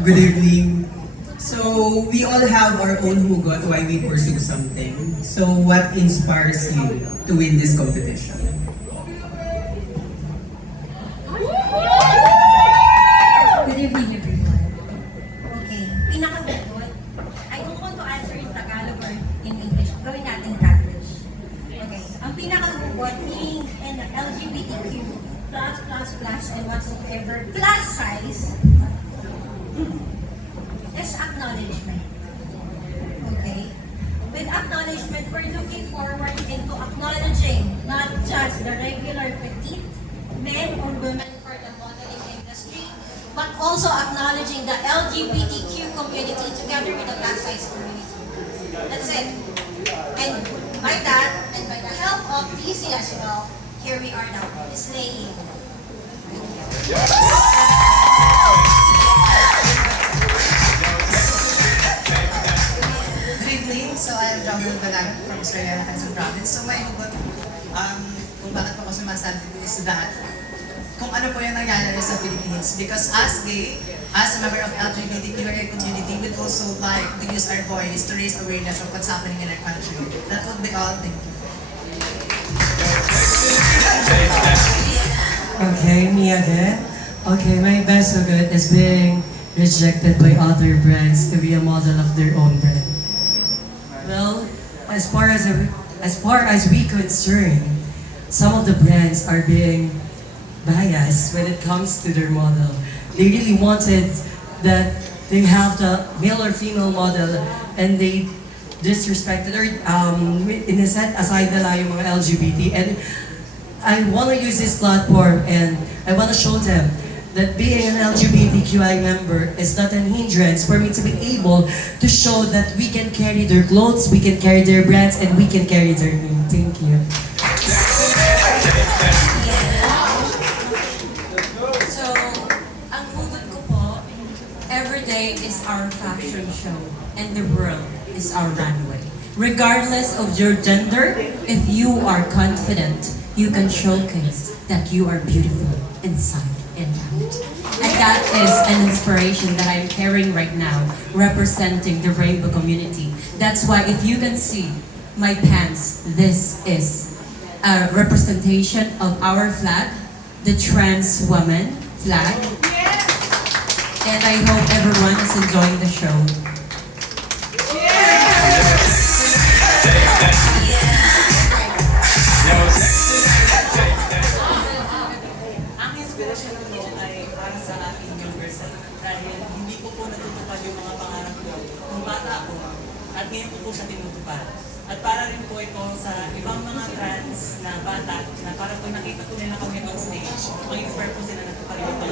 Good evening. So, we all have our own hugot why we pursue something. So, what inspires you to win this competition? Good evening, everyone. Okay, pinakabugot. I don't want to answer in Tagalog or in English. Gawin natin Taglish. Okay, ang pinakabugot being an LGBTQ and whatsoever plus size is acknowledgement. Okay? With acknowledgement, we're looking forward into acknowledging not just the regular petite men or women for the modeling industry, but also acknowledging the LGBTQ community together with the plus size community. That's it. And by that, and by the help of DC as well, here we are now, slaying. Good evening. So I am Jonathan Balagan from Australia, Quezon Province. So may hugot, kung bakit po ako sumasabi is that kung ano po yung nangyayari sa Philippines. Because as gay, as a member of LGBTQIA community, we'd also like to use our voice to raise awareness of what's happening in our country. That would be all. Thank you. Okay, me again. Okay, my best hugot is being rejected by other brands to be a model of their own brand. Well, as far as we concern, some of the brands are being biased when it comes to their model. They really wanted that they have the male or female model, and they disrespected or in a set aside nila yung mga LGBT. And I want to use this platform and I want to show them that being an LGBTQI member is not an hindrance for me to be able to show that we can carry their clothes, we can carry their brands, and we can carry their name. Thank you. So, ang hugot ko po, every day is our fashion show and the world is our runway. Regardless of your gender, if you are confident, you can showcase that you are beautiful inside and out. And that is an inspiration that I'm carrying right now, representing the rainbow community. That's why if you can see my pants, this is a representation of our flag, the trans woman flag. And I hope everyone is enjoying the show. Ang inspirasyon ko ay para sa aking younger self dahil hindi ko po natutupad yung mga pangarap ko nung bata ako at ngayon ko po siya tinutupad. At para rin po ito sa ibang mga trans na bata na para po nakita po nila kami on stage, ma-inspire po sila na tuparin ito